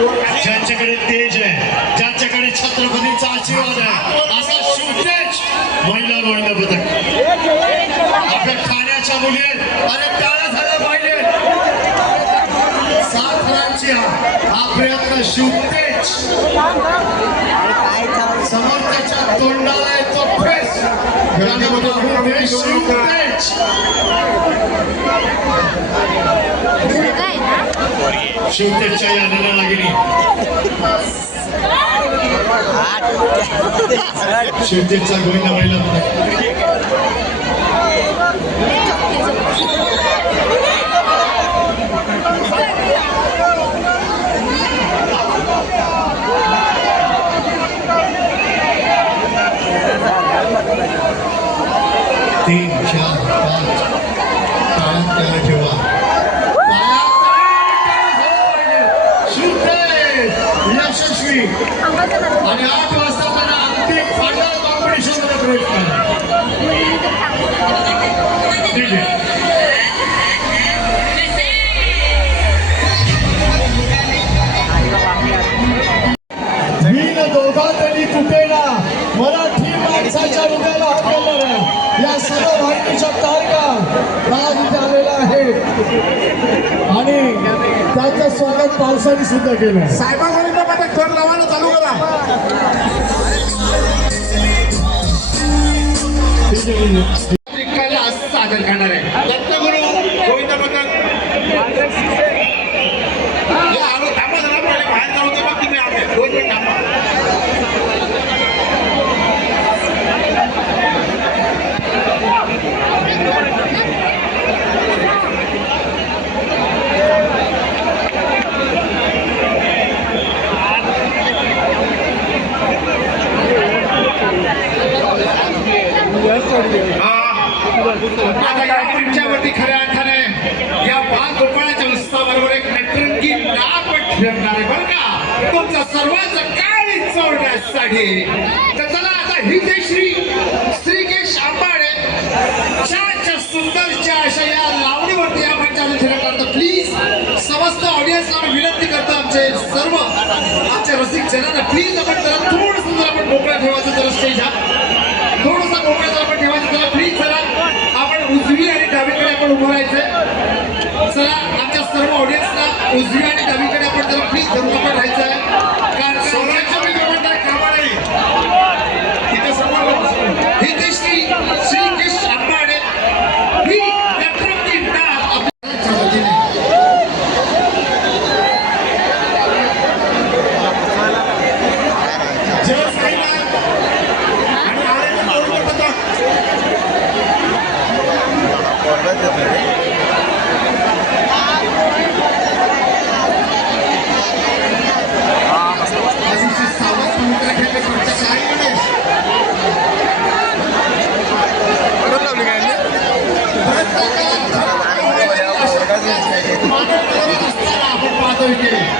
ज्यांच्याकडे तेज आहे ज्यांच्याकडे छत्रपतीचा आशीर्वाद आहे असा शिवतेज महिला गोविंद पथक आपल्या ठाण्याच्या मुली अरे टाळ्या झाल्या पाहिजे. सातारांची हा हा प्रयत्न शिवतेज. समर्थाच्या तोंडाला येतो फेस. शिवतेज. शिवतेच्या यादीला लागली. शिवतेचा गोविंदा महिला तीन चार पाच. पायात त्याला ठेवा. शिवतेज यशस्वी आणि आठ वाजता त्यांना अंतिम फायनल कॉम्पिटिशन मध्ये प्रवेश करा ठीक आहे वीण दोघा तरी त्याचं स्वागत पावसाने सुद्धा केलं साहेबांकडे आता कर लावायला चालू करा सादर करणार आहे आता खऱ्या अर्थाने या पाच रुपयाच्या उत्सवाबरोबर एक नटरंगी नापट ठेवणार आहे बरं का? तुमचा सर्वांचा काळी चोरण्यासाठी. तर चला आता ही ते श्री श्रीकेश आंबाडे छानच्या सुंदरच्या अशा या लावणीवरती या मंचावर फिरत करतो प्लीज समस्त ऑडियन्सला मी विनंती करतो आमचे सर्व आमचे रसिक जनांना. प्लीज आपण त्याला थोडं सुंदर आपण मोकळा ठेवायचं जरा स्टेज हा थोडंसं मोकळं जर आपण ठेवायचं जरा प्लीज जरा आपण उजवी आणि आपण उभं राहायचंय. चला आमच्या सर्व ऑडियन्सला उजवी आणि डावीकडे आपण जरा प्लीज धरून आपण राहायचंय. कारण सोन्याच्या मी म्हणताय कामा नाही इथे आपण पाहतो